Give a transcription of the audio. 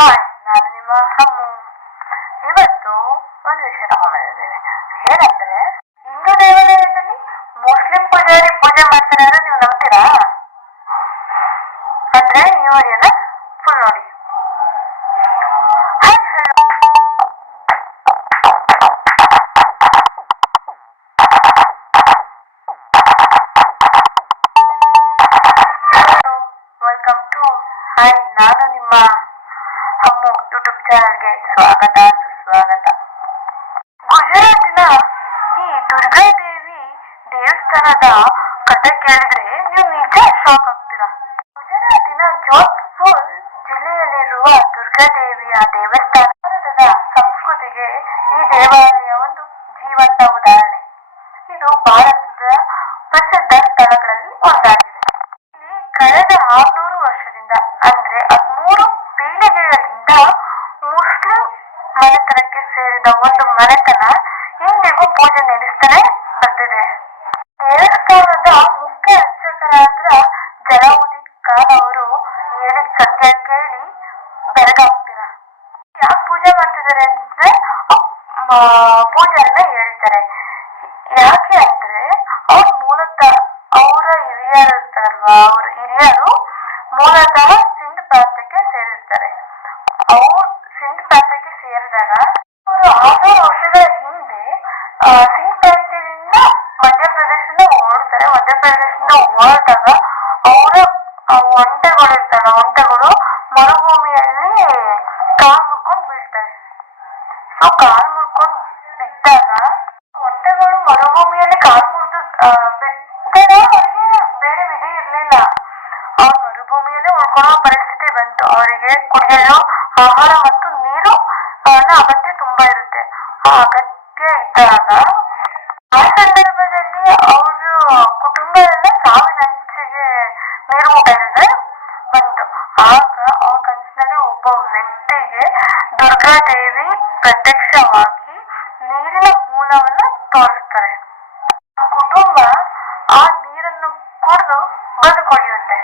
Hi, ನಾನು ನಿಮ್ಮ ಅಮ್ಮು. ಇವತ್ತು ಒಂದು ವಿಷಯ ತಗೊಂಡ್ಬಂದಿದ್ದೇನೆ. ಏನಂದ್ರೆ, ಹಿಂದೂ ದೇವಾಲಯದಲ್ಲಿ ಮುಸ್ಲಿಂ ಪೂಜಾರಿ ಪೂಜೆ ಮಾಡ್ತಾರೆ ಅಂದ್ರೆ ನೀವು ನಂಬ್ತೀರಾ? ಅಂದ್ರೆ ಈ ವಿಡಿಯೋನ ಫುಲ್ ನೋಡಿ. Hi, hello, welcome to hi, ನಾನು ನಿಮ್ಮ ಅಮ್ಮು ಯೂಟ್ಯೂಬ್ ಚಾನಲ್ಗೆ ಸ್ವಾಗತ ಸುಸ್ವಾಗತ. ಗುಜರಾತಿನ ಈ ದುರ್ಗಾದೇವಿ ದೇವಸ್ಥಾನದ ಕಥೆ ಕೇಳಿದ್ರೆ ನೀವು ನಿಜ ಶಾಕ್ ಆಗ್ತೀರಾ. ಗುಜರಾತಿನ ಜೋಧ್ಪುರ್ ಜಿಲ್ಲೆಯಲ್ಲಿರುವ ದುರ್ಗಾದೇವಿಯ ದೇವಸ್ಥಾನ ಭಾರತದ ಸಂಸ್ಕೃತಿಗೆ ಈ ದೇವಾಲಯ ಒಂದು ಜೀವಂತ ಉದಾಹರಣೆ. ಇದು ಭಾರತದ ಪ್ರಸಿದ್ಧ ಸ್ಥಳಗಳಲ್ಲಿ ಒಂದಾಗಿದೆ. ಇಲ್ಲಿ ಕಳೆದ 600 ವರ್ಷದಿಂದ ಅಂದ್ರೆ 13 ಪೀಳಿಗೆಗಳಿಂದ ಮುಸ್ಲಿಂ ಮನೆತನಕ್ಕೆ ಸೇರಿದ ಒಂದು ಮನೆತನ ಇಂದಿಗೂ ಪೂಜೆ ನಡೆಸ್ತಾನೆ ಬರ್ತಿದೆ. ದೇವಸ್ಥಾನದ ಮುಖ್ಯ ಅರ್ಚಕರಾದ ಜಲಾವುದ್ದೀನ್ ಖಾನ್ ಅವರು ಹೇಳಿದ ಸತ್ಯ ಕೇಳಿ ಬೆರಗಾಗ್ತೀರಾ. ಯಾಕೆ ಪೂಜೆ ಮಾಡ್ತಿದ್ದಾರೆ ಅಂದ್ರೆ ಪೂಜಾರಿನ ಹೇಳ್ತಾರೆ. ಯಾಕೆ ಅಂದ್ರೆ ಅವ್ರು ಮೂಲತಃ ಅವರ ಹಿರಿಯರು ಇರ್ತಾರಲ್ವಾ, ಅವ್ರ ಹಿರಿಯರು ಮೂಲತಃ ಸಿಂಧ್ ಪ್ರಾಂತ್ಯಕ್ಕೆ ಸೇರಿರ್ತಾರೆ. ಅವ್ರು ಸಿಂಧ್ ಪ್ರಾಂತ್ಯಕ್ಕೆ ಸೇರಿದಾಗ ಅವರು 600 ವರ್ಷಗಳ ಹಿಂದೆ ಸಿಂಧ್ ಪ್ರಾಂತ್ಯದಿಂದ ಮಧ್ಯಪ್ರದೇಶದಿಂದ ಹೊರಡ್ತಾರೆ. ಮಧ್ಯಪ್ರದೇಶದಿಂದ ಹೊರಟಾಗ ಅವರ ಒಂಟೆಗಳು ಇರ್ತಾರ, ಒಂಟೆಗಳು ಮರುಭೂಮಿಯಲ್ಲಿ ಕಾಲ್ ಮುರ್ಕೊಂಡು ಬೀಳ್ತಾರೆ. ಸೊ ಕಾಲ್ ಮುರ್ಕೊಂಡು ಬಿದ್ದಾಗ ಒಂಟೆಗಳು ಮರುಭೂಮಿಯಲ್ಲಿ ಕಾಲ್ ಮುರಿದು ಬಿದ್ದಾಗ ಅವರಿಗೆ ಬೇರೆ ವಿಧಿ ಇರ್ಲಿಲ್ಲ. ಅವ್ರ ಮರುಭೂಮಿಯಲ್ಲೇ ಉಳ್ಕೊಳ್ಳೋ ಪರಿಸ್ಥಿತಿ ಬಂತು. ಅವರಿಗೆ ಕುಡಿಯಲು ಆಹಾರ ಮತ್ತು ನೀರು ಅಗತ್ಯ ತುಂಬಾ ಇರುತ್ತೆ. ಆ ಅಗತ್ಯ ಇದ್ದಾಗ ಆ ಸಂದರ್ಭದಲ್ಲಿ ಅವರು ಕುಟುಂಬ ಎಲ್ಲ ಸಾವಿನಂಚಿಗೆ ನೀರುಮುಟ್ಟದೆ ಬಂತು. ಆಗ ಅವ್ರ ಕನಸಿನಲ್ಲಿ ಒಬ್ಬ ವ್ಯಕ್ತಿಗೆ ದುರ್ಗಾದೇವಿ ಪ್ರತ್ಯಕ್ಷವಾಗಿ ನೀರಿನ ಮೂಲವನ್ನ ತೋರಿಸ್ತಾರೆ. ಆ ಕುಟುಂಬ ಆ ನೀರನ್ನು ಕುಡಿದು ಬದುಕೊಳಿಯುತ್ತೆ.